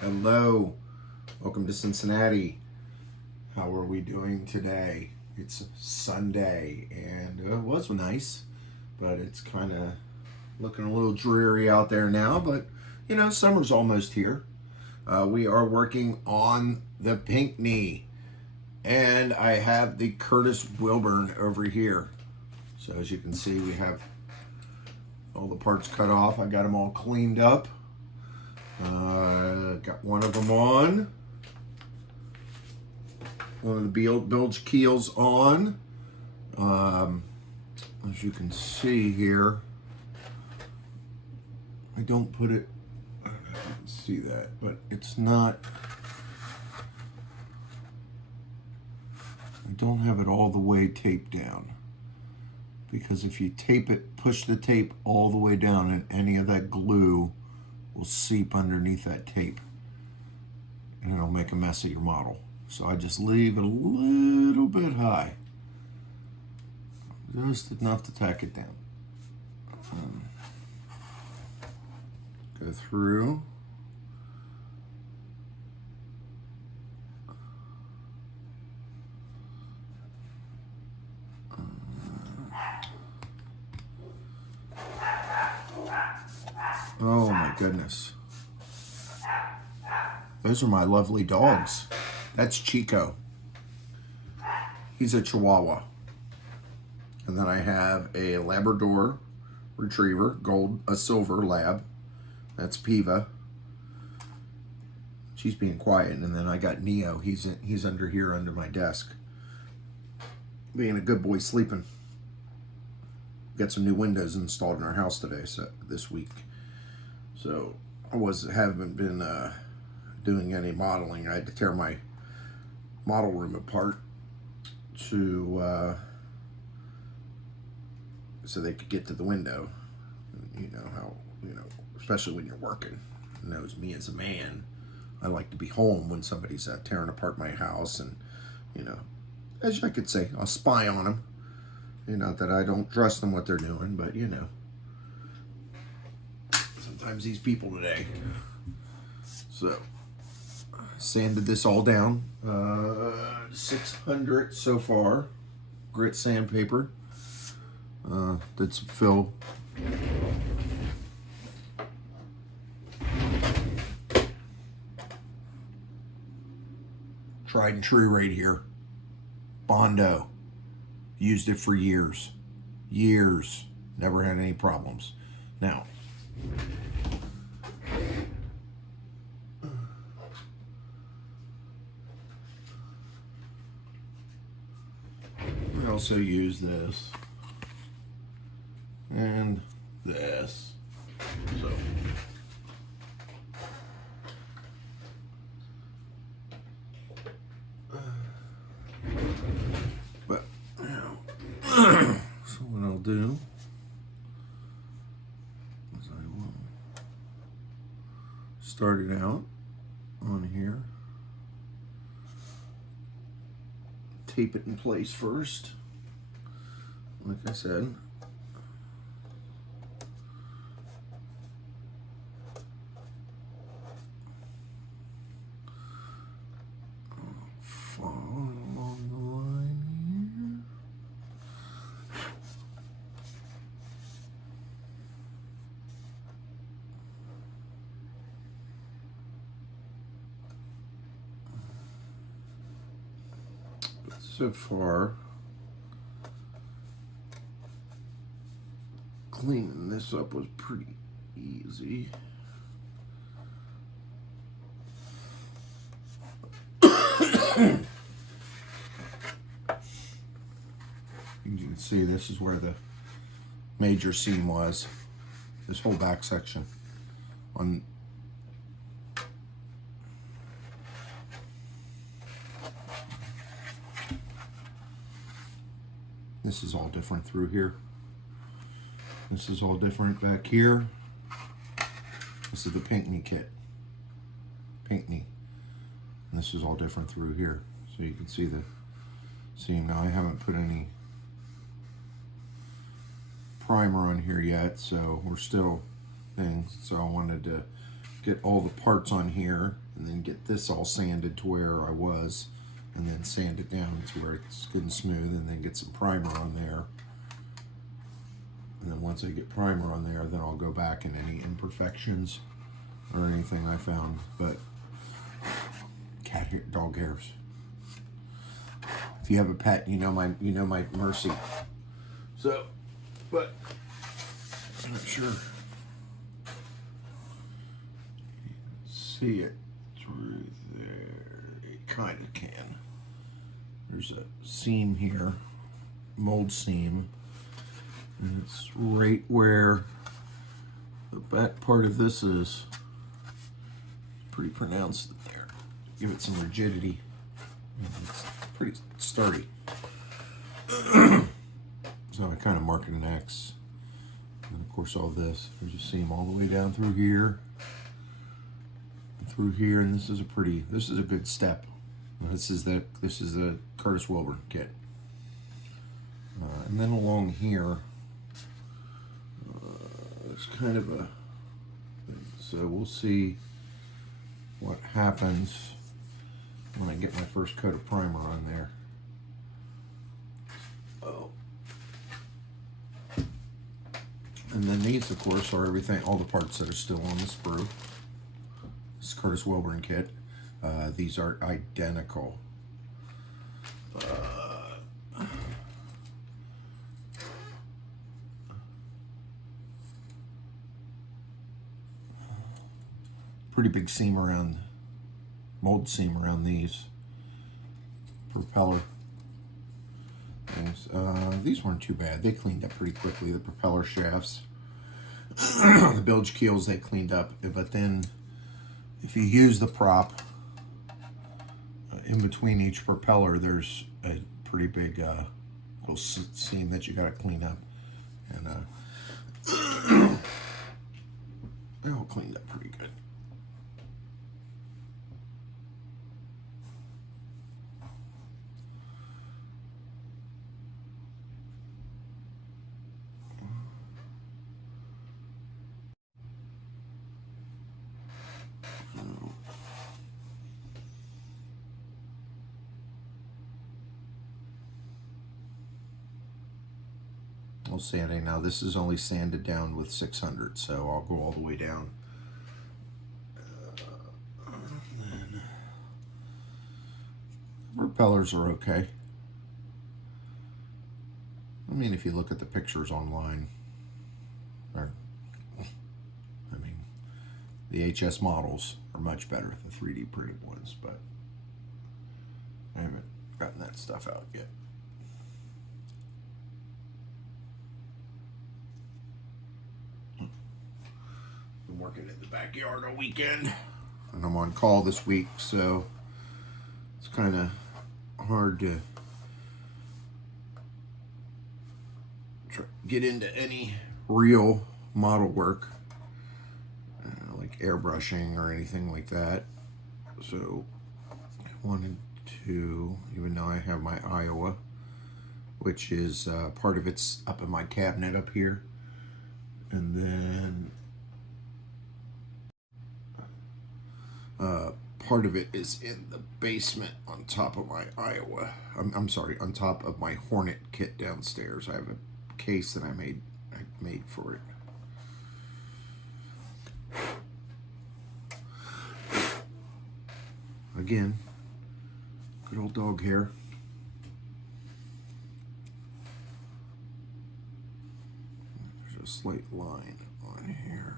Hello, welcome to Cincinnati. How are we doing today? It's Sunday and it was nice, but it's kind of looking a little dreary out there now, but you know, summer's almost here. We are working on the Pinckney and I have the Curtis Wilburn over here. So as you can see, we have all the parts cut off. I got them all cleaned up. Got one of them on. One of the bilge keels on. As you can see here, I don't put it, I can see that, but it's not, I don't have it all the way taped down. Because if you tape it, push the tape all the way down, and any of that glue will seep underneath that tape and it'll make a mess of your model. So I just leave it a little bit high, just enough to tack it down. Go through. Oh my goodness. Those are my lovely dogs. That's Chico. He's a Chihuahua. And then I have a Labrador Retriever, a silver lab. That's Piva. She's being quiet. And then I got Neo. He's under here under my desk, being a good boy, sleeping. Got some new windows installed in our house today, so this week. So I haven't been doing any modeling. I had to tear my model room apart to so they could get to the window. You know how, especially when you're working. It knows me as a man. I like to be home when somebody's tearing apart my house, and as I could say, I'll spy on them. Not that I don't trust them what they're doing, but sometimes these people today. So sanded this all down. 600 so far. Grit sandpaper. Did some fill. Tried and true right here. Bondo. Used it for years. Years. Never had any problems. Now, I also use this and this. So but so what I'll do is I will start it out on here. Tape it in place first. Like I said, follow along the line here. But so far, cleaning this up was pretty easy. As you can see, this is where the major seam was. This whole back section. This is all different through here. This is all different back here. This is the Pinckney kit. Pinckney. And this is all different through here. So you can see the seam. Now I haven't put any primer on here yet, so we're still things. So I wanted to get all the parts on here, and then get this all sanded to where I was, and then sand it down to where it's good and smooth, and then get some primer on there. And then once I get primer on there, then I'll go back in any imperfections or anything I found. But cat hair, dog hairs. If you have a pet, you know my mercy. So, but I'm not sure. See it through there. It kind of can. There's a seam here, mold seam, and it's right where the back part of this is. Pretty pronounced there. Give it some rigidity. It's pretty sturdy. So I kind of mark it an X. And of course all this, there's a seam all the way down through here. Through here, and this is a good step. This is the Curtis Wilburn kit. And then along here, there's kind of a, so we'll see what happens when I get my first coat of primer on there. Oh. And then these, of course, are everything, all the parts that are still on the sprue. This is Curtis Wilburn kit. These are identical. Pretty big seam around, mold seam around these propeller things. These weren't too bad. They cleaned up pretty quickly. The propeller shafts, the bilge keels, they cleaned up. But then, if you use the prop in between each propeller, there's a pretty big little seam that you got to clean up, and they all cleaned up pretty good. I'll sanding now. This is only sanded down with 600, so I'll go all the way down. Then propellers are okay. I mean, if you look at the pictures online, or I mean, the HS models are much better than the 3D printed ones, but I haven't gotten that stuff out yet. Been working in the backyard all weekend, and I'm on call this week, so it's kind of hard to get into any real model work, like airbrushing or anything like that. So I wanted to, even though I have my Iowa, which is part of it's up in my cabinet up here, and then part of it is in the basement on top of my Iowa. I'm sorry, on top of my Hornet kit downstairs. I have a case that I made for it. Again, good old dog hair. There's a slight line on here.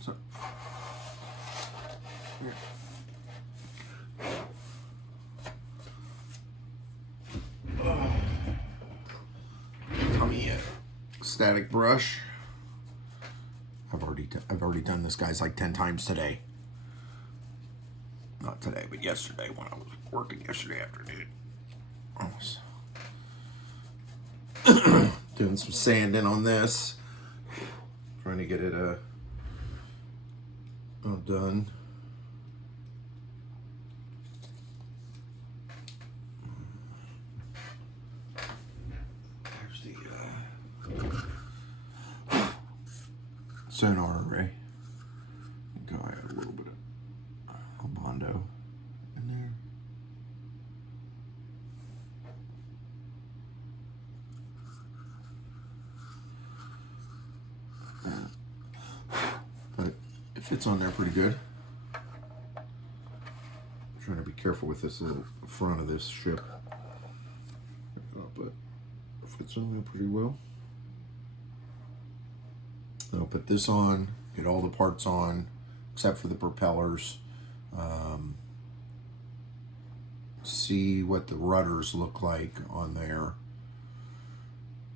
So, here. Static brush. I've already done this, guys, like 10 times today. Not today, but yesterday when I was working yesterday afternoon. Almost. Doing some sanding on this. Trying to get it all done. There's the sonar array. Go add a little bit of Bondo in there. But it fits on there pretty good. I'm trying to be careful with this little front of this ship, but it fits on there pretty well. I'll put this on, get all the parts on, except for the propellers. See what the rudders look like on there,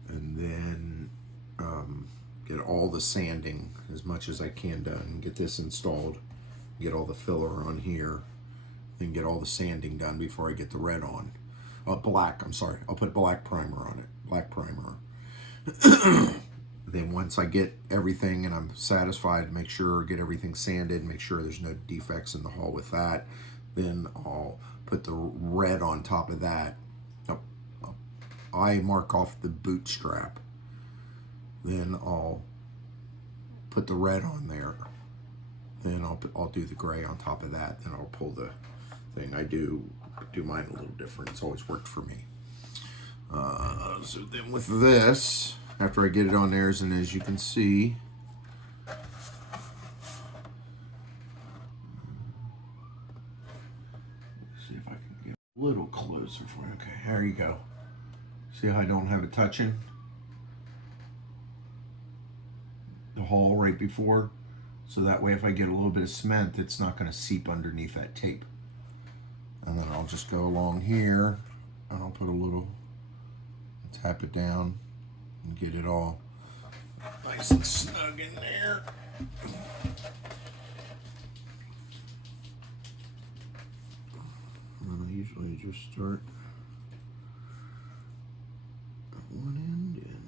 and then get all the sanding as much as I can done. Get this installed, get all the filler on here, then get all the sanding done before I get the red on. Black, I'm sorry. I'll put black primer on it. Black primer. Then once I get everything and I'm satisfied, make sure, get everything sanded, make sure there's no defects in the hull with that, then I'll put the red on top of that. I mark off the boot strap. Then I'll put the red on there. Then I'll do the gray on top of that. Then I'll pull the thing. I do mine a little different. It's always worked for me. So then with this, after I get it on there, and as you can see, see if I can get a little closer for you. Okay, there you go. See how I don't have it touching the hull right before? So that way if I get a little bit of cement, it's not going to seep underneath that tape. And then I'll just go along here and I'll put a little, tap it down and get it all nice and snug in there. And I usually just start at one end and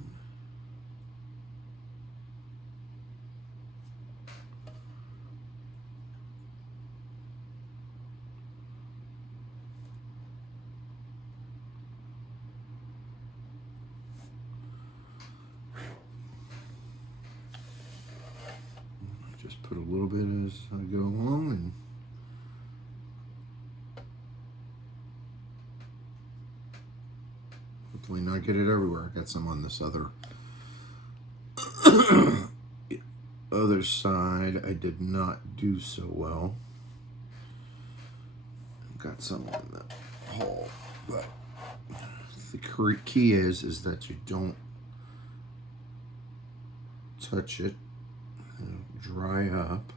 just put a little bit as I go along, and hopefully not get it everywhere. I got some on this other side. I did not do so well. Got some on the hull, but the key is that you don't touch it. It'll dry up.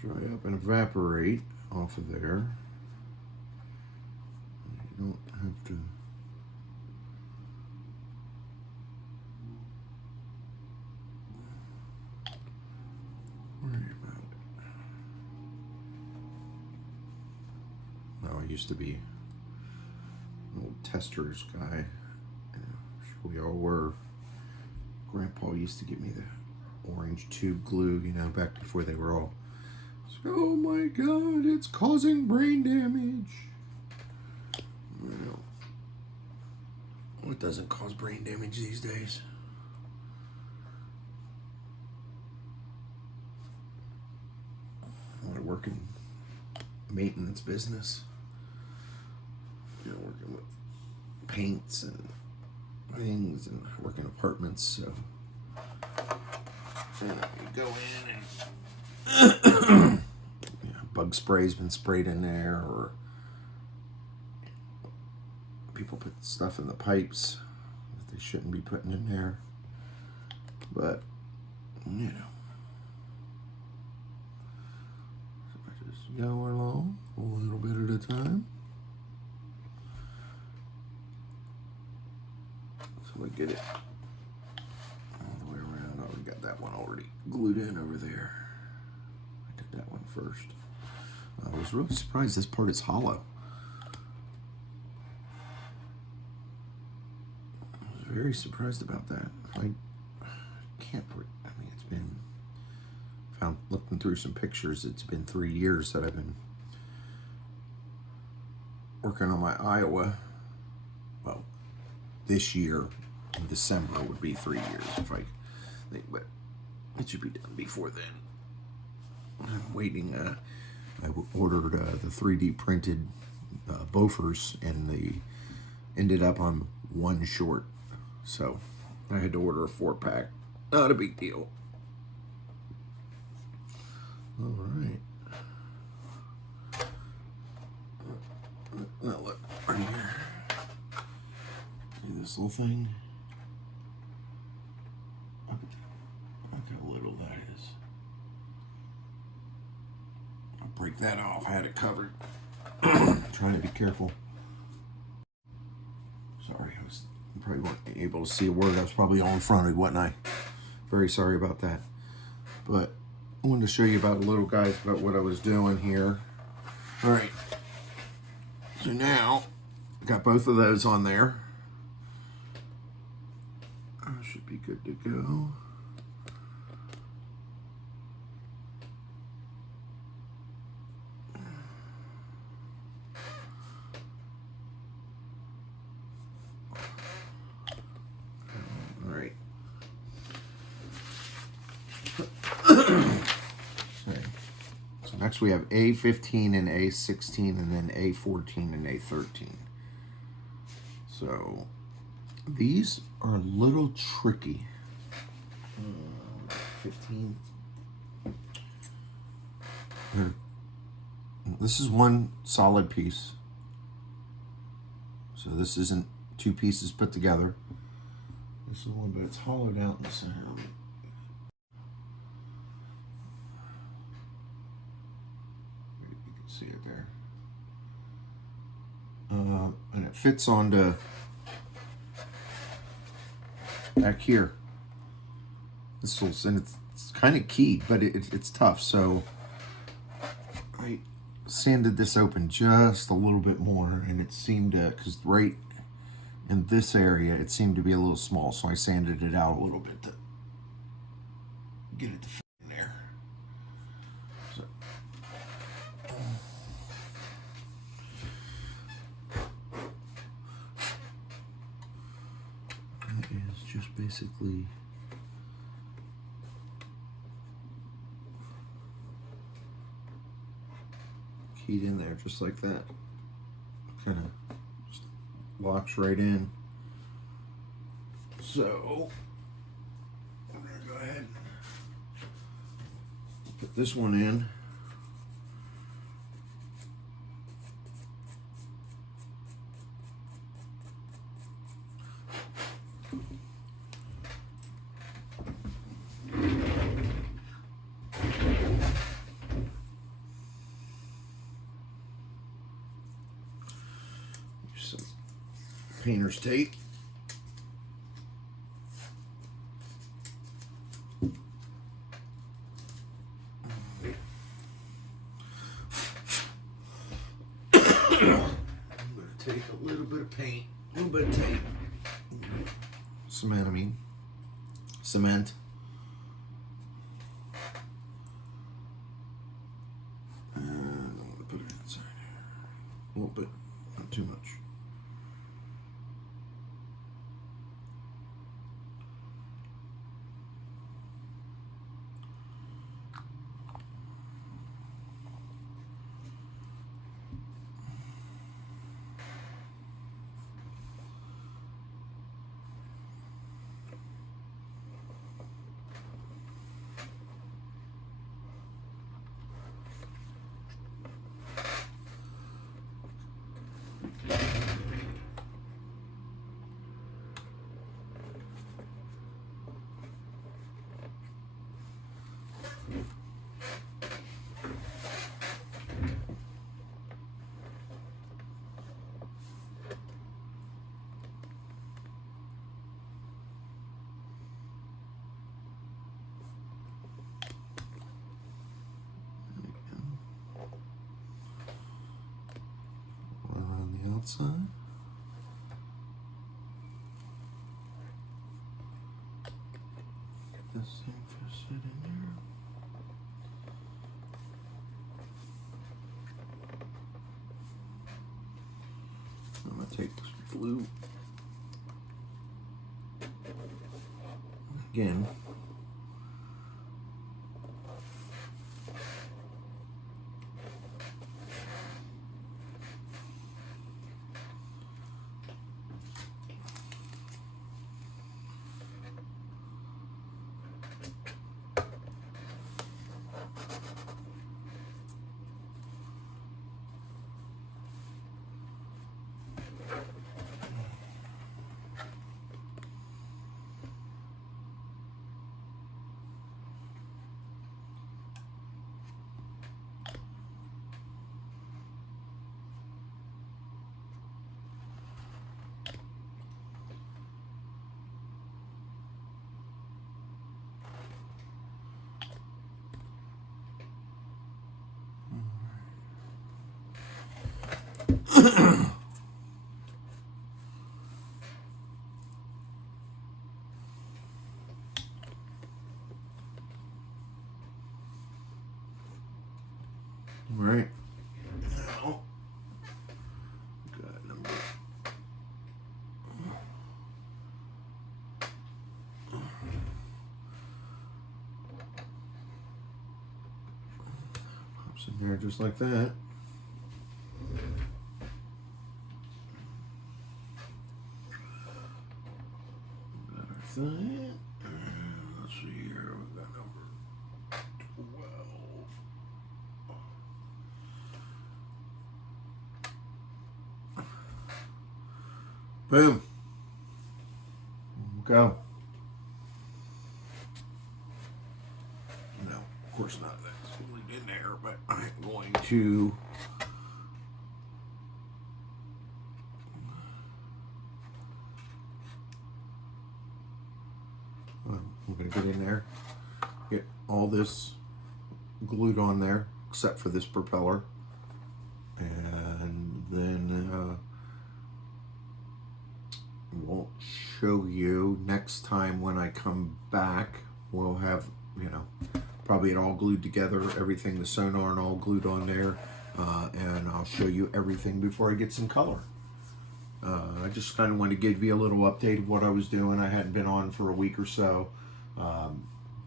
Dry up and evaporate off of there. You don't have to worry about it. Now, I used to be an old testers guy. I'm sure we all were. Grandpa used to give me the orange tube glue, you know, back before they were all, oh my God, it's causing brain damage. Well, what doesn't cause brain damage these days? I want to work in maintenance business. You know, working with paints and things, and work in apartments. So you go in and bug spray's been sprayed in there, or people put stuff in the pipes that they shouldn't be putting in there. But you know, so I just go along a little bit at a time. So I get it all that one already glued in over there. I did that one first. I was really surprised this part is hollow. I was very surprised about that. I can't, I mean, it's been, looking through some pictures, it's been 3 years that I've been working on my Iowa. Well, this year, in December, would be 3 years if I think, but it should be done before then. I'm waiting. I ordered the 3D printed Bofors, and they ended up on one short, so I had to order a 4-pack. Not a big deal. All right. Now look right here. See this little thing? Look how little that is. I'll break that off. I had it covered. Trying to be careful. Sorry, I probably weren't able to see a word. I was probably all in front of you, wasn't I? Very sorry about that. But I wanted to show you about what I was doing here. All right. So now, got both of those on there. I should be good to go. All right. So next we have A15 and A16, and then A14 and A13. So these are a little tricky. 15. This is one solid piece. So this isn't two pieces put together. This is one, but it's hollowed out in the center. You can see it there. And it fits onto back here. This will, and it's kind of keyed, but it's tough. So I sanded this open just a little bit more, and it seemed to, because right in this area it seemed to be a little small, so I sanded it out a little bit to get it to fit in there. So it is just basically keyed in there just like that. Kind of just locks right in. So I'm gonna go ahead and put this one in. Some painter's tape. I'm going to take a little bit of paint, a little bit of tape, cement. And I'm going to put it inside here. A little bit, not too much. side. Get this thing fit in there. I'm going to take this glue. Again. All right. Now, got number. Pops in there just like that. Got our thing. Let's see here. We got number 12. Boom. Go. No, of course not. That's really in there, but I'm going to. I'm going to get in there, get all this glued on there, except for this propeller, and then won't show you next time when I come back. We'll have, probably it all glued together, everything, the sonar and all glued on there, and I'll show you everything before I get some color. I just kind of want to give you a little update of what I was doing. I hadn't been on for a week or so.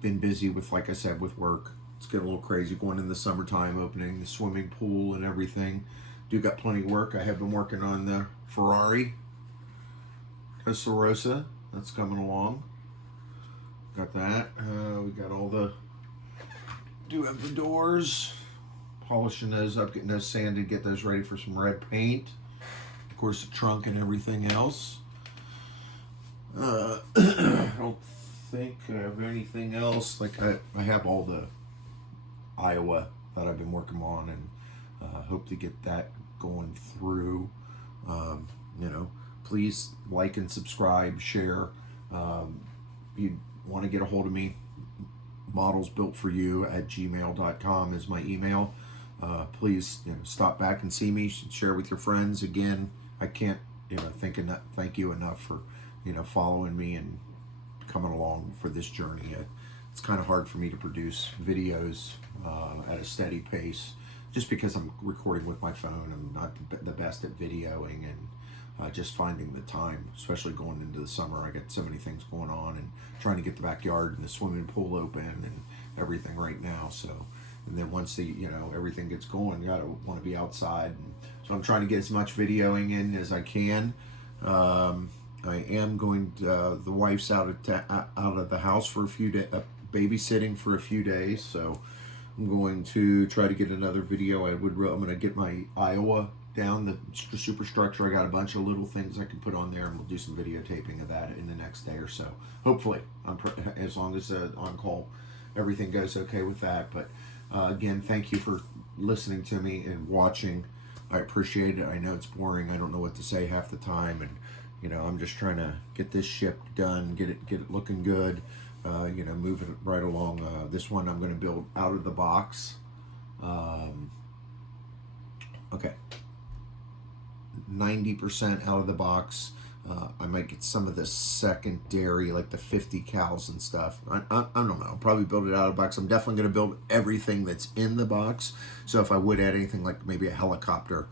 Been busy with, like I said, with work. It's getting a little crazy going in the summertime, opening the swimming pool and everything. Do got plenty of work. I have been working on the Ferrari Rosa. That's coming along. Got that. We got all the, do have the doors. Polishing those up, getting those sanded, get those ready for some red paint. Of course, the trunk and everything else. I don't think I have anything else. Like I have all the Iowa that I've been working on, and hope to get that going through. Please like and subscribe, share. You want to get a hold of me, modelsbuiltforyou@gmail.com is my email. Please stop back and see me, share with your friends. Again, I can't thank you enough for following me and coming along for this journey. It's kind of hard for me to produce videos at a steady pace just because I'm recording with my phone. I'm not the best at videoing, and just finding the time, especially going into the summer. I got so many things going on and trying to get the backyard and the swimming pool open and everything right now. So, and then once everything gets going, you gotta want to be outside. And so I'm trying to get as much videoing in as I can. I am going to, the wife's out of the house for a few days, babysitting for a few days. So I'm going to try to get another video. I'm going to get my Iowa down, the superstructure. I got a bunch of little things I can put on there, and we'll do some videotaping of that in the next day or so. Hopefully, as long as on call, everything goes okay with that. But again, thank you for listening to me and watching. I appreciate it. I know it's boring. I don't know what to say half the time, and I'm just trying to get this ship done, get it looking good. Move it right along. This one I'm going to build out of the box. Okay. 90% out of the box. I might get some of the secondary, like the 50 cals and stuff. I don't know. I'll probably build it out of the box. I'm definitely going to build everything that's in the box. So if I would add anything like maybe a helicopter,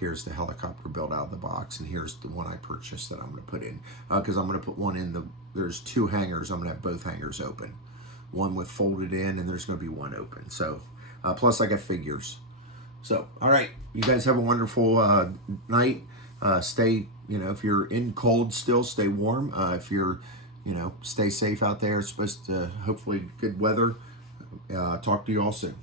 here's the helicopter built out of the box, and here's the one I purchased that I'm going to put in. Because I'm going to put one in there's 2 hangers. I'm going to have both hangers open. One with folded in, and there's going to be one open. So, plus I got figures. So, all right. You guys have a wonderful night. Stay, if you're in cold still, stay warm. If you're, stay safe out there. It's supposed to hopefully good weather. Talk to you all soon.